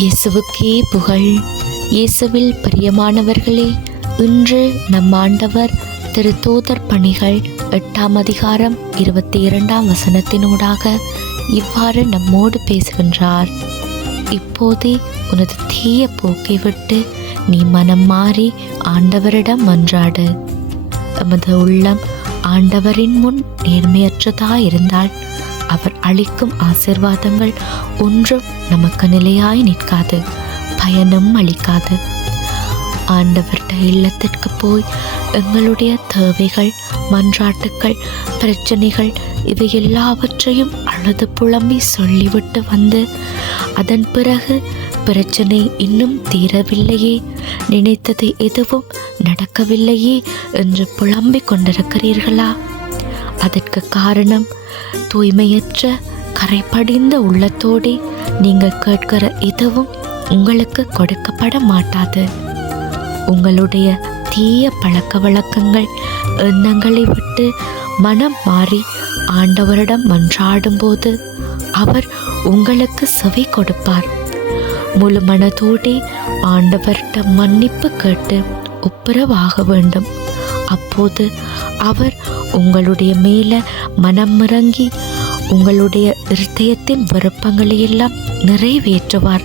இயேசுவுக்கே புகழ். இயேசுவில் பிரியமானவர்களே, இன்று நம் ஆண்டவர் திருத்தூதர் பணிகள் 8ஆம் அதிகாரம் 22ஆம் வசனத்தினூடாக இவ்வாறு நம்மோடு பேசுகின்றார். இப்போதே உனது தீய போக்கை விட்டு நீ மனம் மாறி ஆண்டவரிடம் மன்றாடு. எமது உள்ளம் ஆண்டவரின் முன் நேர்மையற்றதாயிருந்தால் அவர் அளிக்கும் ஆசீர்வாதங்கள் ஒன்றும் நமக்கு நிலையாய் நிற்காது, பயனும் அளிக்காது. ஆண்டவர்கிட்ட இல்லத்திற்கு போய் எங்களுடைய தேவைகள், மன்றாட்டுக்கள், பிரச்சனைகள் இவை எல்லாவற்றையும் அழுது புலம்பி சொல்லிவிட்டு வந்து அதன் பிறகு பிரச்சனை இன்னும் தீரவில்லையே, நினைத்தது எதுவும் நடக்கவில்லையே என்று புலம்பிக் கொண்டிருக்கிறீர்களா? அதற்கு காரணம் தூய்மையற்ற கரைபடிந்த உள்ளத்தோடே நீங்கள் கேட்கிற எதுவும் உங்களுக்கு கொடுக்கப்பட மாட்டாது. உங்களுடைய தீய பழக்க வழக்கங்கள், எண்ணங்களை விட்டு மனம் மாறி ஆண்டவரிடம் மன்றாடும்போது அவர் உங்களுக்கு செவி கொடுப்பார். முழு மனதோடே ஆண்டவர்கிட்ட மன்னிப்பு கேட்டு ஒப்புரவாக வேண்டும். அப்போது அவர் உங்களுடைய மேல மனம் இறங்கி உங்களுடைய இருதயத்தின் விருப்பங்களை எல்லாம் நிறைவேற்றுவார்.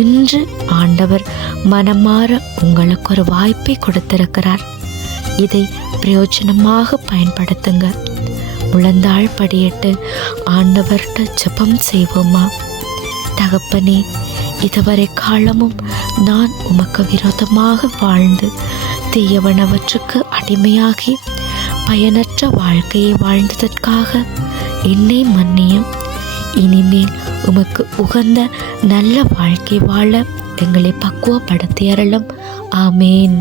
இன்று ஆண்டவர் மனமாற உங்களுக்கு ஒரு வாய்ப்பை கொடுத்திருக்கிறார். இதை பிரயோஜனமாக பயன்படுத்துங்க. முழந்தாள் படியிட்டு ஆண்டவர்கிட்ட ஜெபம் செய்வோமா? தகப்பனே, இதுவரை காலமும் நான் உமக்கு விரோதமாக வாழ்ந்து தீயவனவற்றுக்கு அடிமையாகி பயனற்ற வாழ்க்கையை வாழ்ந்ததற்காக என்னை மன்னியும். இனிமேல் உமக்கு உகந்த நல்ல வாழ்க்கை வாழ எங்களை பக்குவப்படுத்தி அருளும். ஆமேன்.